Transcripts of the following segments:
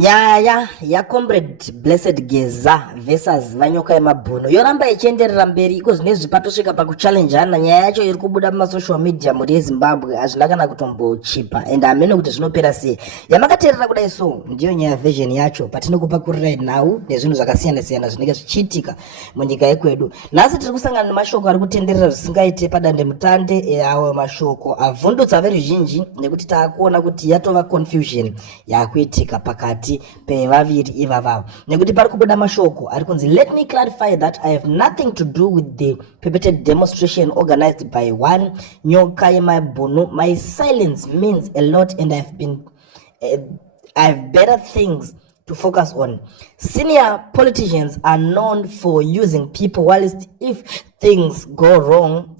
ya comrade Blessed Geza versus Vanyoka Yemabhuno yoramba ichienderera mberi iko zvinezvi patosvika pakuchallengeana. Nyaya yacho iri kubuda mumasocial media muri yeZimbabwe hazvina kana kutombochipa and hamene kuti zvinopera sei. Yamakateerera kudai so ndiyo nyaya version yacho patinokupakurirrai nhau nezvinhu zvakasiyana siyana zvinenge zvichiitika munyika yekwedu. Nhasi tiri kusangana nemashoko ari kutenderera zvisingaite padandemutande awo mashoko avhundutsa veruzhinji nekuti taakuona kuti yatova confusion yakuitika pakati pevaviri ivavavo nekuti pari kubuda mashoko ari kunzi let me clarify that I have nothing to do with the perpetrated demonstration organized by one Nyoka Yemabhuno. My silence means a lot and I have better things to focus on. Senior politicians are known for using people, whilst if things go wrong,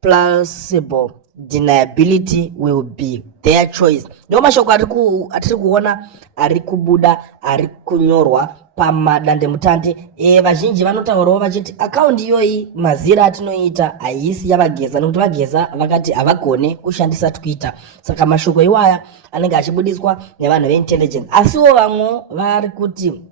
plausible deniability will be their choice. Ndio mashoko atiri kuona ari kubuda ari kunyorwa pamadandemutande. Vazhinji vanotaurawo vachiti akaunti iyoyi mazira atinoita haisi yavageza nekuti vageza vakati havagone kushandisa Twitter. Saka mashoko iwaya anenge achibudiswa nevanhu veintelligence, asiwo vamwe vari kuti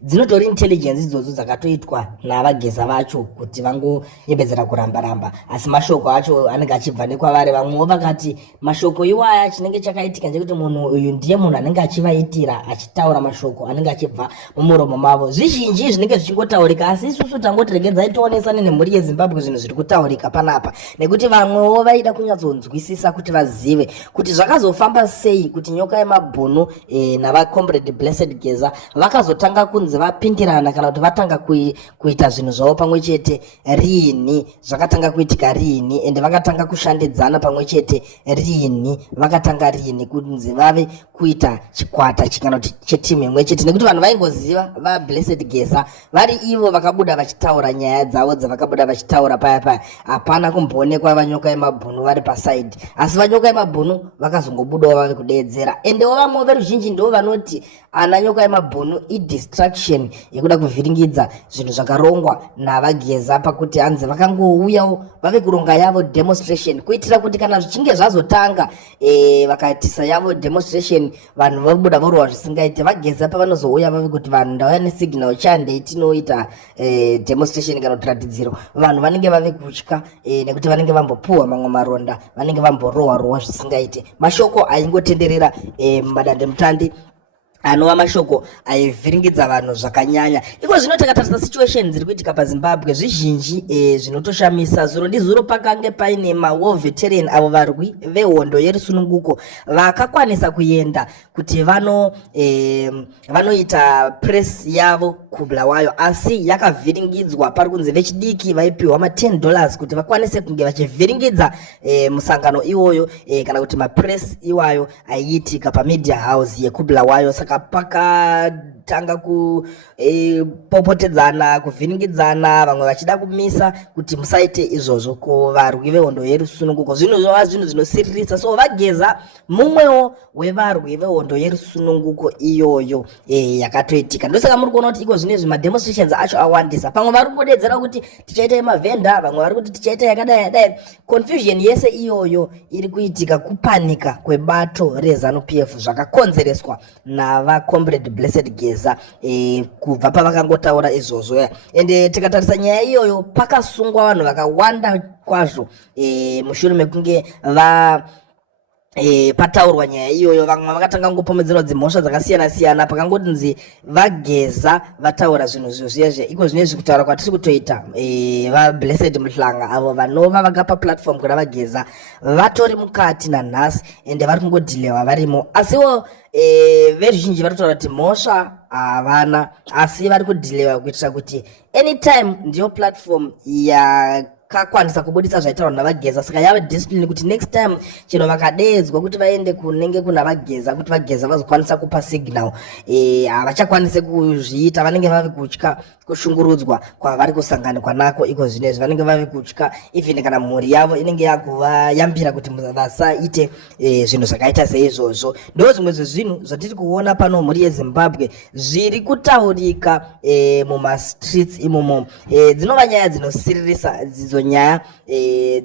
dzinotori intelligence idzodzo dzakatoitwa navageza vacho kuti vangoyembedzera kuramba, asi mashoko acho anenge achibva nekwavari. Vamwewo vakati mashoko iwaya chinenge chakaitika ndechekuti munhu uyu ndiye munhu anenge achivaitira achitaura mashoko anenge achibva mumuromo mavo. Zvizhinji zvinenge zvichingotaurika, asi isusu tangoti regedzai tionesane nemhuri yeZimbabwe zvinhu zviri kutaurika panapa, nekuti vamwewo vaida kunyatsonzwisisa kuti vazive kuti zvakazofamba sei kuti Nyoka Yemabhuno navacomrade Blessed Geza vakazotanga kunzi vapindirana kana kuti vatanga kuita zvinhu zvavo pamwe chete rini, zvakatanga kuitika rini, ende vakatanga kushandidzana pamwe chete rini, vakatanga rini kunzi vave kuita chikwata kana kuti chetimu imwe chete, nekuti vanhu vaingoziva vaBlessed Geza vari ivo vakabuda vachitaura nyaya dzavo dzavakabuda vachitaura paya. Hapana kumboonekwa vaNyoka Yemabhuno vari paside, asi vaNyoka Yemabhuno vakazongobudawo vave kudeedzera. Endewo vamwe veruzhinji ndivo vanoti ana Nyoka Yemabhuno distraction yekuda kuvhiringidza zvinhu zvakarongwa navageza pakuti hanzi vakangouyawo vave kuronga yavo demonstration kuitira kuti kana zvichinge zvazotanga vakaitisa yavo demonstration vanhu vabuda vorwa zvisingaite, vageza pavanozouya vave kuti vanhu ndauya nesignal chandei tinoita demonstration kana kutiratidziro, vanhu vanenge vave kutya nekuti vanenge vambopuhwa mamwe maronda, vanenge vamborohwa zvisingaite. Mashoko aingotenderera mumadandemutande anova mashoko aivhiringidza vanhu zvakanyanya. Iko zvino takatarisa situation dziri kuitika paZimbabwe zvizhinji zvinotoshamisa. Zuro ndizuro pakange paine war veteran avo varwi vehondo yerusununguko vakakwanisa kuenda kuti vanoita press yavo kuBulawayo, asi yakavhiringidzwa. Pari kunzi vechidiki vaipiwa $10 kuti vakwanise kunge vachivhiringidza musangano iwoyo kana kuti mapress iwayo aiitika pamedia house yekuBulawayo. Saka pakatanga kupopotedzana, kuvhiringidzana, vamwe vachida kumisa kuti musaite izvozvo kuvarwi vehondo yerusununguko. Zvinhu zvova zvinhu zvinosiririsa. So vageza mumwewo wevarwi vehondo yerusununguko iyoyo yakatoitika. Ndosaka muri kuona kuti iko zvinezvi mademonstrations acho awandisa. Pamwe vari kudedzera kuti tichaita mavhenda, vamwe vari kuti tichaita yakadai. Confusion yese iyoyo iri kuitika kupanika kwebato reZANU-PF zvakakonzereswa navacomrade Blessed Geza kubva pavakangotaura izvozvo. Ende tikatarisa nyaya iyoyo pakasungwa vanhu vakawanda kwazvo mushure mekunge pataurwa nyaya iyoyo. Vamwe vakatanga ngopomedzerwa dzimhosva dzakasiyana siyana pakangotinzi vageza vataura zvinhu zvozviyazve. Iko zvinezvi kutaura kwatiri kutoita vaBlessed Muhlanga avo vanova vakapa platform kuna vageza vatori mukati nanhasi ende vari kungodhilewa varimo, asiwo veruzhinji varitaura kuti mhosva havana, asi vari kudhilewa kuitira kuti anytime ndiyo platform kakwanisa kubudisa zvaitaurwa navageza. Saka yave discipline kuti next time chero vakadeedzwa kuti vaende kunenge kuna vageza kuti vageza vazokwanisa kupa signal havachakwanise kuzviita. Vanenge vave kutya kushungurudzwa kwavari kusanganikwa nako. Iko zvinezvi vanenge vave kutya even kana mhuri yavo inenge yakuvayambira kuti vasaite zvinhu zvakaita seizvozvo. Ndo zvimwe zvezvinhu zvatiri kuona pano mhuri yeZimbabwe zviri kutaurika mumastreets imomo. Dzinova nyaya dzinosiririsa dzidzo idzo nyaya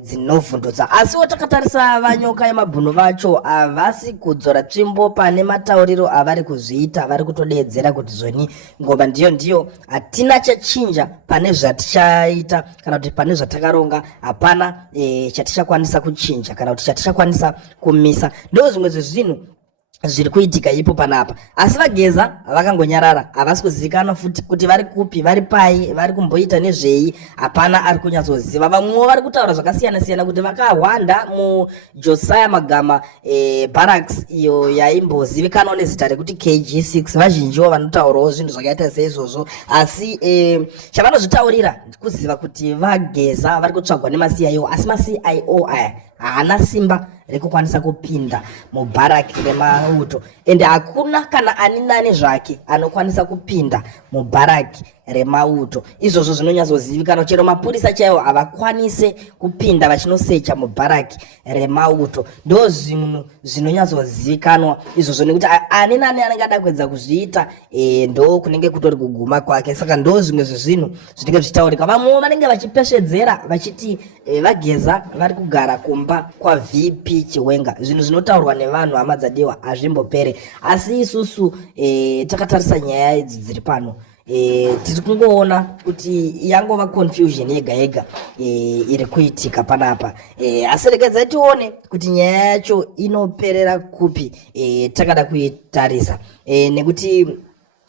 dzinovhundutsa. Asiwo takatarisa vanyoka yemabhunu vacho havasi kudzora tsvimbo pane matauriro avari kuzviita, vari kutodeedzera kuti zvoni ngoma ndiyo hatina chachinja pane zvatichaita kana kuti pane zvatakaronga hapana chatichakwanisa kuchinja kana kuti chatichakwanisa kumisa. Ndo zvimwe zvezvinhu zviri kuitika ipo panapa. Asi Vageza vakangonyarara, havasi kuzivikanwa futi kuti vari kupi, vari pai, vari kumboita nezvei, hapana ari kunyatsoziva. Vamwewo vari kutaura zvakasiyana siyana kuti vakahwanda muJosiah Magama barracks iyo yaimbozivikanwa nezita rekuti KG6. Vazhinjiwo vanotaurawo zvinhu zvakaita seizvozvo, asi chavanozvitaurira kuziva kuti Vageza vari kutsvagwa nemaCIO, asi maCIO aya haana simba rekukwanisa kupinda mubharaki remauto, ende hakuna kana ani nani zvake anokwanisa kupinda mubharaki remauto. Izvozvo zvinonyatsozivikanwa, chero mapurisa chaiwo havakwanise kupinda vachinosecha mubharaki remauto. Ndo zvinhu zvinonyatsozivikanwa izvozvo, nekuti ani nani anenge ada kuedza kuzviita ndo kunenge kutori kuguma kwake. Saka ndo zvimwe zvezvinhu zvinenge zvichitaurika. Vamwewo vanenge vachipeshedzera vachiti Vageza vari kugara kumba kwaVP Chiwenga. Zvinhu zvinotaurwa nevanhu hama dzadiwa hazvimbopere, asi isusu takatarisa nyaya idzi dziri pano tiri kungoona kuti yangova confusion yega yega iri kuitika panapa. Asi regai tione kuti nyaya yacho inoperera kupi takada kuitarisa, nekuti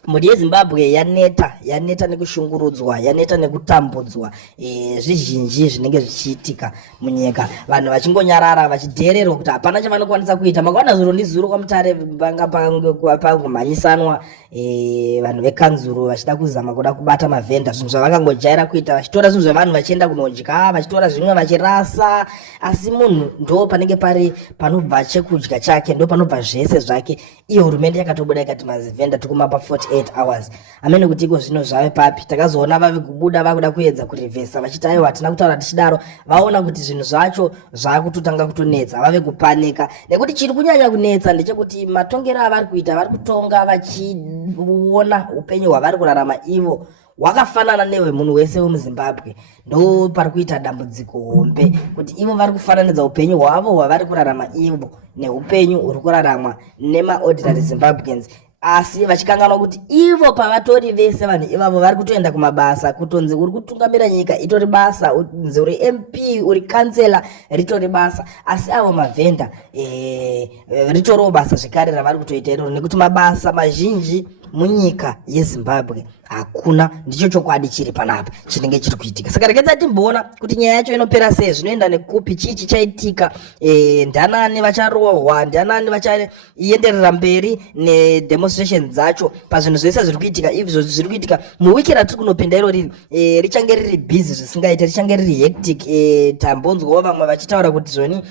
mhuri yeZimbabwe yaneta nekushungurudzwa, yaneta nekutambudzwa zvizhinji zvinenge zvichiitika munyika. Vanhu vachingonyarara vachidhererwa kuti hapana chavanokwanisa kuita. Makaona zuro ndizuro kwamutare panga pangomhanyisanwa vanhu vekanzuro vachida kuzama kuda kubata mavhenda, zvinhu zvavakangojaira kuita, vachitora zvinhu zvevanhu vachienda kunodya, vachitora zvimwe vachirasa. Asi munhu ndo panenge pari panobva chekudya chake, ndo panobva zvese zvake. Iyo hurumende yakatobuda ikati mazivhenda tikumapa 48 hours. Amene kuti iko zvino zvave papi. Takazoona vave kubuda vakuda kuedza kurivhesa vachiti aiwa hatina kutaura tichidaro. Vaona kuti zvinhu zvacho zvakutotanga kutonetsa, vave kupanika. Nekuti chiri kunyanya kunetsa ndechekuti matongero avari kuita, vari kutonga vachiona upenyu hwavari kurarama ivo hwakafanana newemunhu wese wemuZimbabwe. Ndo pari kuita dambudziko hombe kuti ivo vari kufananidza upenyu hwavo hwavari kurarama ivo neupenyu huri kuraramwa nemaordinary Zimbabweans. Asi vachikanganwa kuti ivo pavatori vese vanhu ivavo vari kutoenda kumabasa, kutonzi uri kutungamira nyika itori basa, unzi uri MP, uri kansela ritori basa. Asi avo mavhenda ritoriwo basa zvekare ravari kutoita iroro, nekuti mabasa mazhinji munyika yeZimbabwe hakuna. Ndicho chokwadi chiri panapa chinenge chiri kuitika. Saka regai timboona kuti nyaya yacho inopera sei, zvinoenda nekupi, chii chichaitika, ndanani vacharohwa, ndanani vachaenderera mberi nedemonstration dzacho pazvinhu zvese zviri kuitika. Izvo zviri kuitika muwiki ratiri kunopinda iro riri richange riri busy zvisingaite, richange riri hectic. Tambonzwawo vamwe vachitaura kuti zvoni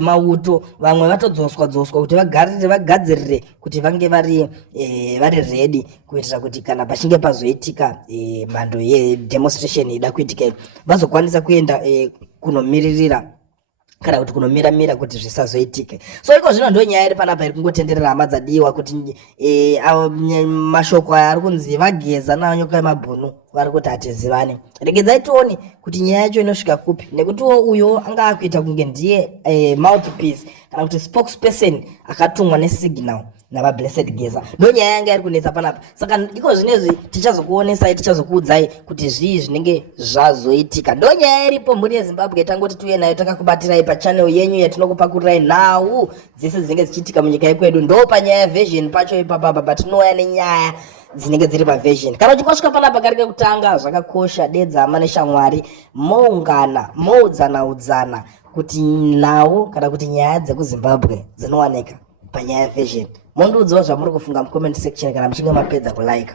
mauto vamwe vatodzoswa kuti vagadzirire kuti vange vari ready kuitira kuti kana pachinge pazoitika mhando yedemonstration ida kuitika vazokwanisa kuenda kunomiririra kana kuti kunomiramira kuti zvisazoitike. So iko zvino ndo nyaya iri panapa iri kungotenderera hama dzadiwa kuti mashoko aya ari kunzi Vageza navanyoka yemabhunu vari kuti hatizivane. Regedzai tione kuti nyaya yacho inosvika kupi, nekuti uyo anga akuita kunge ndiye mouthpiece kana kuti spokesperson akatumwa neSignal navaBlessed Geza. Ndo nyaya yanga iri kunetsa panapa. Saka iko zvinezvi tichazokuonesai, tichazokuudzai kuti zvii zvinenge zvazoitika. Ndo nyaya iripo mhuri yeZimbabwe, tangoti tuye nayo takakubatirai pachannel yenyu yatinokupakurai nhau dzese dzinenge dzichiitika munyika yekwedu. Ndo panyaya version pacho ipapapa patinouya nenyaya dzinenge dziri paversion. Kana uchikosvika panapa karike kutanga, zvakakosha dedza hama neshamwari moungana moudzana kuti nhau kana kuti nyaya dzekuZimbabwe dzinowanika panyaya version. Mondiudzawo zvamuri kufunga mucomment section kana muchinge mapedza kulike.